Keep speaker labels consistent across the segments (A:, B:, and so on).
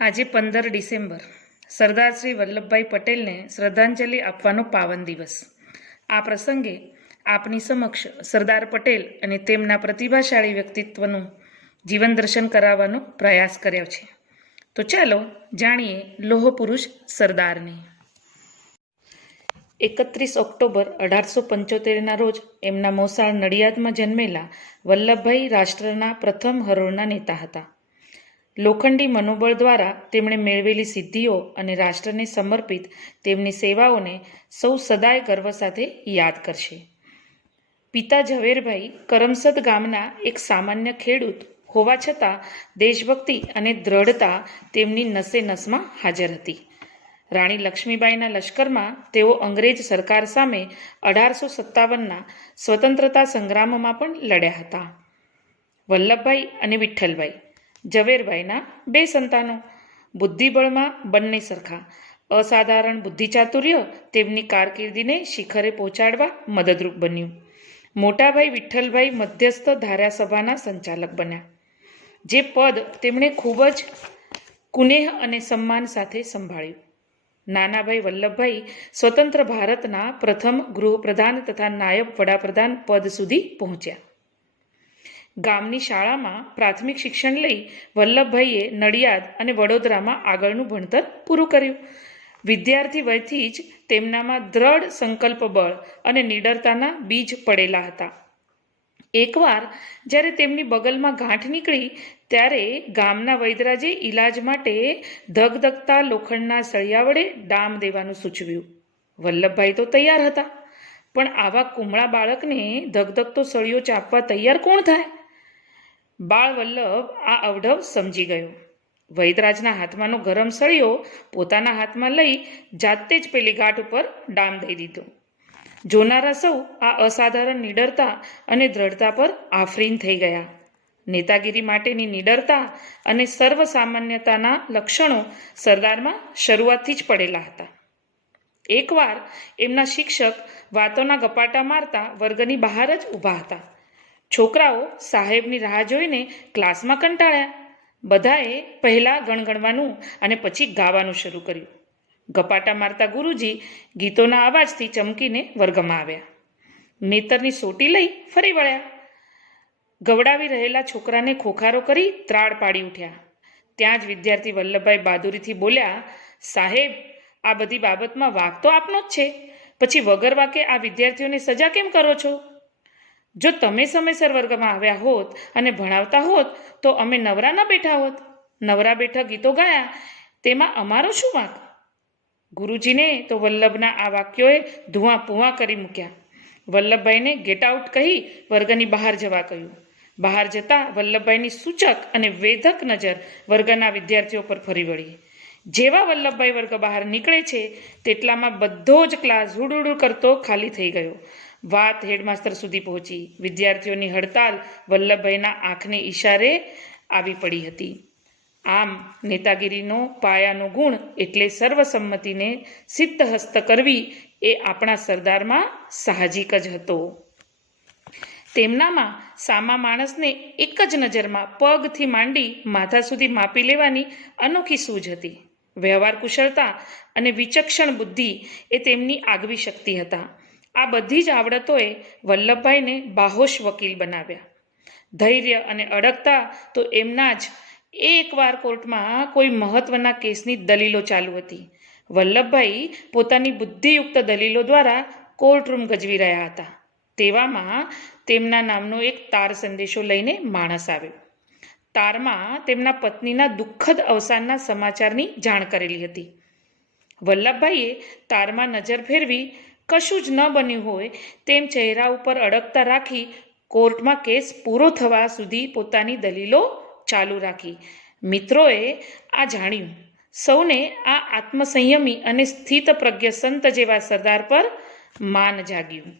A: આજે પંદર ડિસેમ્બર. સરદાર શ્રી વલ્લભભાઈ પટેલને શ્રદ્ધાંજલિ આપવાનો પાવન દિવસ. આ પ્રસંગે આપની સમક્ષ સરદાર પટેલ અને તેમના પ્રતિભાશાળી વ્યક્તિત્વનું જીવન દર્શન કરાવવાનો પ્રયાસ કર્યો છે. તો ચાલો જાણીએ લોહ પુરુષ સરદારને. એકત્રીસ ઓક્ટોબર અઢારસો પંચોતેરના રોજ એમના મોસાળ નડિયાદમાં જન્મેલા વલ્લભભાઈ રાષ્ટ્રના પ્રથમ હરોળના નેતા હતા. લોખંડી મનોબળ દ્વારા તેમણે મેળવેલી સિદ્ધિઓ અને રાષ્ટ્રને સમર્પિત તેમની સેવાઓને સૌ સદાય ગર્વ સાથે યાદ કરશે. પિતા ઝવેરભાઈ કરમસદ ગામના એક સામાન્ય ખેડૂત હોવા છતાં દેશભક્તિ અને દ્રઢતા તેમની નસે નસમાં હાજર હતી. રાણી લક્ષ્મીબાઈના લશ્કરમાં તેઓ અંગ્રેજ સરકાર સામે અઢારસો સત્તાવનના સ્વતંત્રતા સંગ્રામમાં પણ લડ્યા હતા. વલ્લભભાઈ અને વિઠ્ઠલભાઈ ઝવેરભાઈના બે સંતાનો. બુદ્ધિબળમાં બંને સરખા. અસાધારણ બુદ્ધિચાતુર્ય તેમની કારકિર્દીને શિખરે પહોંચાડવા મદદરૂપ બન્યું. મોટાભાઈ વિઠ્ઠલભાઈ મધ્યસ્થ ધારાસભાના સંચાલક બન્યા. જે પદ તેમણે ખૂબ જ કુનેહ અને સન્માન સાથે સંભાળ્યું. નાનાભાઈ વલ્લભભાઈ સ્વતંત્ર ભારતના પ્રથમ ગૃહપ્રધાન તથા નાયબ વડાપ્રધાન પદ સુધી પહોંચ્યા. ગામની શાળામાં પ્રાથમિક શિક્ષણ લઈ વલ્લભભાઈએ નડિયાદ અને વડોદરામાં આગળનું ભણતર પૂરું કર્યું. વિદ્યાર્થી વયથી જ તેમનામાં દ્રઢ સંકલ્પ બળ અને નિડરતાના બીજ પડેલા હતા. એકવાર જ્યારે તેમની બગલમાં ગાંઠ નીકળી, ત્યારે ગામના વૈદરાજે ઈલાજ માટે ધગધગતા લોખંડના સળિયા વડે ડામ દેવાનું સૂચવ્યું. વલ્લભભાઈ તો તૈયાર હતા. પણ આવા કુમળા બાળકને ધગધગતો સળિયો ચાપવા તૈયાર કોણ થાય? બાળ વલ્લભ આ અવઢવ સમજી ગયો. વૈદરાજના હાથમાંનો ગરમ સળિયો પોતાના હાથમાં લઈ જાતે જ પેલી ગાંઠ ઉપર ડામ દઈ દીધો. જોનારા સૌ આ અસાધારણ નિડરતા અને દ્રઢતા પર આફરીન થઈ ગયા. નેતાગીરી માટેની નિડરતા અને સર્વસામાન્યતાના લક્ષણો સરદારમાં શરૂઆતથી જ પડેલા હતા. એકવાર એમના શિક્ષક વાતોના ગપાટા મારતા વર્ગની બહાર જ ઊભા હતા. છોકરાઓ સાહેબની રાહ જોઈને ક્લાસમાં કંટાળ્યા. બધાએ પહેલાં ગણગણવાનું અને પછી ગાવાનું શરૂ કર્યું. ગપાટા મારતા ગુરુજી ગીતોના અવાજથી ચમકીને વર્ગમાં આવ્યા. નેતરની સોટી લઈ ફરી વળ્યા. ગવડાવી રહેલા છોકરાને ખોખારો કરી ત્રાળ પાડી ઉઠ્યા. ત્યાં જ વિદ્યાર્થી વલ્લભભાઈ બહાદુરીથી બોલ્યા, સાહેબ, આ બધી બાબતમાં વાક તો આપનો જ છે. પછી વગર વાકે આ વિદ્યાર્થીઓને સજા કેમ કરો છો? જો તમે સમયસર વર્ગમાં આવ્યા હોત અને ભણાવતા હોત, તો અમે નવરા ન બેઠા હોત. નવરા બેઠા ગીતો ગાયા. તેમાં અમારો શું વાંક? ગુરુજીને તો વલ્લભના આ વાક્યોએ ધુઆ પુઆ કરી મૂક્યા. વલ્લભભાઈને ગેટ આઉટ કહી વર્ગની બહાર જવા કહ્યું. બહાર જતા વલ્લભભાઈની સૂચક અને વેધક નજર વર્ગના વિદ્યાર્થીઓ પર ફરી વળી. જેવા વલ્લભભાઈ વર્ગ બહાર નીકળે છે, તેટલામાં બધો જ ક્લાસ હુડુડુ કરતો ખાલી થઈ ગયો. વાત હેડમાસ્તર સુધી પહોંચી. વિદ્યાર્થીઓની હડતાલ વલ્લભભાઈના આંખને ઈશારે આવી પડી હતી. આમ, નેતાગીરીનો પાયાનો ગુણ એટલે સર્વસંમતિને સિદ્ધહસ્ત કરવી એ આપણા સરદારમાં સાહજિક જ હતો. તેમનામાં સામા માણસને એક જ નજરમાં પગથી માંડી માથા સુધી માપી લેવાની અનોખી સૂઝ હતી. વ્યવહાર કુશળતા અને વિચક્ષણ બુદ્ધિ એ તેમની આગવી શક્તિ હતા. આ બધી જ આવડતોએ વલ્લભભાઈને બાહોશ વકીલ બનાવ્યા. ધૈર્ય અને અડગતા તો એમના જ. એકવાર કોર્ટમાં કોઈ મહત્વના કેસની દલીલો ચાલુ હતી. વલ્લભભાઈ પોતાની બુદ્ધિયુક્ત દલીલો દ્વારા કોર્ટરૂમ ગજવી રહ્યા હતા. તેવામાં તેમના નામનો એક તાર સંદેશો લઈને માણસ આવ્યો. તારમાં તેમના પત્નીના દુઃખદ અવસાનના સમાચારની જાણ કરેલી હતી. વલ્લભભાઈએ તારમાં નજર ફેરવી, કશું જ ન બન્યું હોય તેમ ચહેરા ઉપર અડકતા રાખી કોર્ટમાં કેસ પૂરો થવા સુધી પોતાની દલીલો ચાલુ રાખી. મિત્રોએ આ જાણ્યું. સૌને આ આત્મસંયમી અને સ્થિત પ્રજ્ઞ સંત જેવા સરદાર પર માન જાગ્યું.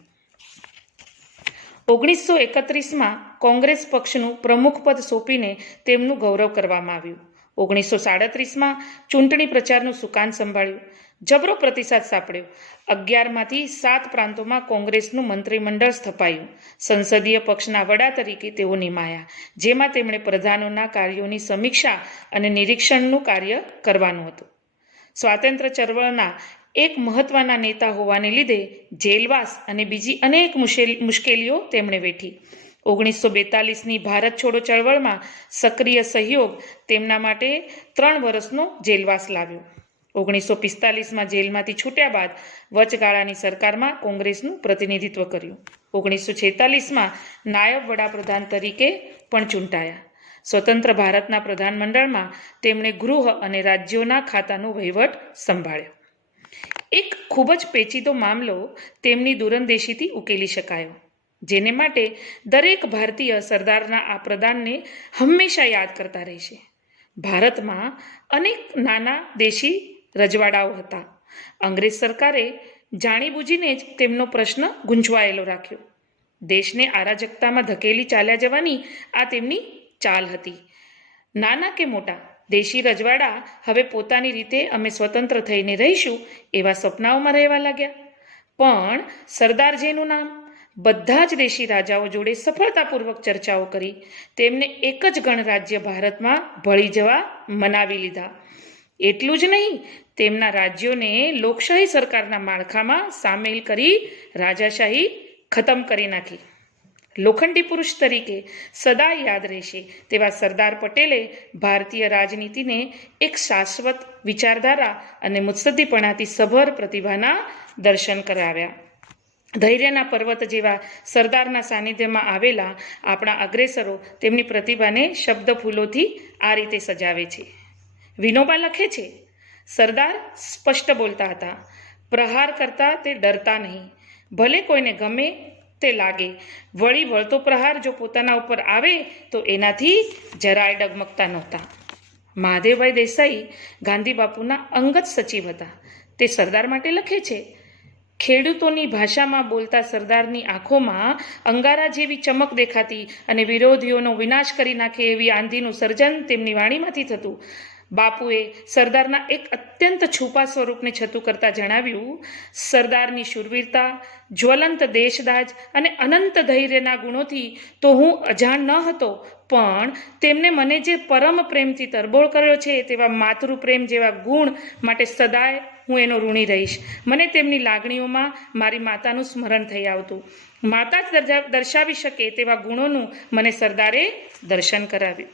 A: ઓગણીસો એકત્રીસમાં કોંગ્રેસ પક્ષનું પ્રમુખ પદ સોંપીને તેમનું ગૌરવ કરવામાં આવ્યું. ઓગણીસો સાડત્રીસમાં ચૂંટણી પ્રચારનું સુકાન સંભાળ્યું. જબરો પ્રતિસાદ સાંપડ્યો. અગિયારમાંથી સાત પ્રાંતોમાં કોંગ્રેસનું મંત્રીમંડળ સ્થપાયું. સંસદીય પક્ષના વડા તરીકે તેઓ નિમાયા, જેમાં તેમણે પ્રધાનોના કાર્યોની સમીક્ષા અને નિરીક્ષણનું કાર્ય કરવાનું હતું. સ્વાતંત્ર્ય ચળવળના એક મહત્વના નેતા હોવાને લીધે જેલવાસ અને બીજી અનેક મુશ્કેલીઓ તેમણે વેઠી. ઓગણીસો બેતાલીસની ભારત છોડો ચળવળમાં સક્રિય સહયોગ તેમના માટે ત્રણ વર્ષનો જેલવાસ લાવ્યો. ઓગણીસો પિસ્તાલીસમાં જેલમાંથી છૂટ્યા બાદ વચગાળાની સરકારમાં કોંગ્રેસનું પ્રતિનિધિત્વ કર્યું. ઓગણીસો છેતાલીસમાં નાયબ વડાપ્રધાન તરીકે પણ ચૂંટાયા. સ્વતંત્ર ભારતના પ્રધાનમંડળમાં તેમણે ગૃહ અને રાજ્યોના ખાતાનો વહીવટ સંભાળ્યો. એક ખૂબ જ પેચીદો મામલો તેમની દૂરંદેશીથી ઉકેલી શકાયો. જેને માટે દરેક ભારતીય સરદારના આ પ્રદાનને હંમેશા યાદ કરતા રહેશે. ભારતમાં અનેક નાના દેશી રજવાડાઓ હતા. અંગ્રેજ સરકારે જાણીબૂજીને જ તેમનો પ્રશ્ન ગુંજવાયેલો રાખ્યો. દેશને આરાજકતામાં ધકેલી ચાલ્યા જવાની આ તેમની ચાલ હતી. નાના કે મોટા, દેશી રજવાડા હવે પોતાની રીતે અમે સ્વતંત્ર થઈને રહીશું એવા સપનાઓમાં રહેવા લાગ્યા. પણ સરદારજીનું નામ બધા જ દેશી રાજાઓ જોડે સફળતાપૂર્વક ચર્ચાઓ કરી. તેમને એક જ ગણરાજ્ય ભારતમાં ભળી જવા મનાવી લીધા. એટલું જ નહીં, તેમના રાજ્યોને લોકશાહી સરકારના માળખામાં સામેલ કરી રાજાશાહી ખતમ કરી નાખી. લોખંડી પુરુષ તરીકે સદા યાદ રહેશે તેવા સરદાર પટેલે ભારતીય રાજનીતિને એક શાશ્વત વિચારધારા અને મુત્સદ્દીપણાથી સભર પ્રતિભાના દર્શન કરાવ્યા. ધૈર્યના પર્વત જેવા સરદારના સાનિધ્યમાં આવેલા આપણા અગ્રેસરો તેમની પ્રતિભાને શબ્દ ફૂલોથી આ રીતે સજાવે છે. વિનોબા લખે છે, સરદાર સ્પષ્ટ બોલતા હતા, પ્રહાર કરતા તે ડરતા નહીં. ભલે કોઈને ગમે તે લાગે, વળી વળતો પ્રહાર જો પોતાના ઉપર આવે તો એનાથી જરાય ડગમગતા નહોતા. મહાદેવભાઈ દેસાઈ ગાંધી બાપુના અંગત સચિવ હતા. તે સરદાર માટે લખે છે ખેડૂતોની ભાષામાં બોલતા સરદારની આંખોમાં અંગારા જેવી ચમક દેખાતી અને વિરોધીઓનો વિનાશ કરી નાખે એવી આંધીનું સર્જન તેમની વાણીમાંથી થતું. બાપુએ સરદારના એક અત્યંત છુપા સ્વરૂપને છતું કરતા જણાવ્યું, સરદારની શૂરવીરતા, જ્વલંત દેશદાજ અને અનંત ધૈર્યના ગુણોથી તો હું અજાણ ન હતો, પણ તેમને મને જે પરમ પ્રેમથી તરબોળ કર્યો છે તેવા માતૃપ્રેમ જેવા ગુણ માટે સદાય હું એનો ઋણી રહીશ. મને તેમની લાગણીઓમાં મારી માતાનું સ્મરણ થઈ આવતું. માતા જ દર્શાવી શકે તેવા ગુણોનું મને સરદારે દર્શન કરાવ્યું.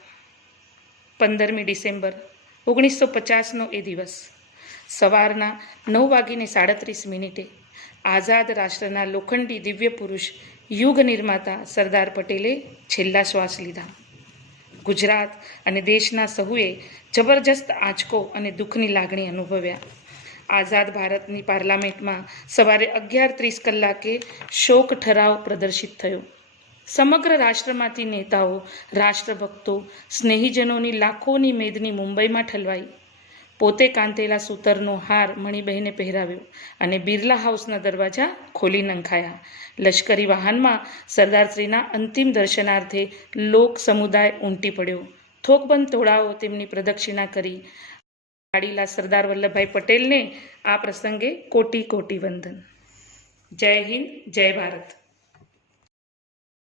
A: પંદરમી ડિસેમ્બર, ઓગણીસો પચાસનો એ દિવસ. સવારના નવ વાગીને સાડત્રીસ મિનિટે આઝાદ રાષ્ટ્રના લોખંડી દિવ્ય પુરુષ, યુગ નિર્માતા સરદાર પટેલે છેલ્લા શ્વાસ લીધા. ગુજરાત અને દેશના સહુએ જબરજસ્ત આંચકો અને દુઃખની લાગણી અનુભવ્યા. આઝાદ ભારતની પાર્લામેન્ટમાં સવારે અગિયાર ત્રીસ કલાકે શોક ઠરાવ પ્રદર્શિત થયો. સમગ્ર રાષ્ટ્રમાંથી નેતાઓ, રાષ્ટ્રભક્તો, સ્નેહીજનોની લાખોની મેદની મુંબઈમાં ઠલવાઈ. પોતે કાંતેલા સૂતરનો હાર મણિબહેને પહેરાવ્યો અને બિરલા હાઉસના દરવાજા ખોલી નંખાયા. લશ્કરી વાહનમાં સરદારશ્રીના અંતિમ દર્શનાર્થે લોક સમુદાય ઉમટી પડ્યો. થોકબંધ ટોળાઓ તેમની પ્રદક્ષિણા કરી લાડીલા સરદાર વલ્લભભાઈ પટેલને આ પ્રસંગે કોટી કોટી વંદન. જય હિન્દ જય ભારત.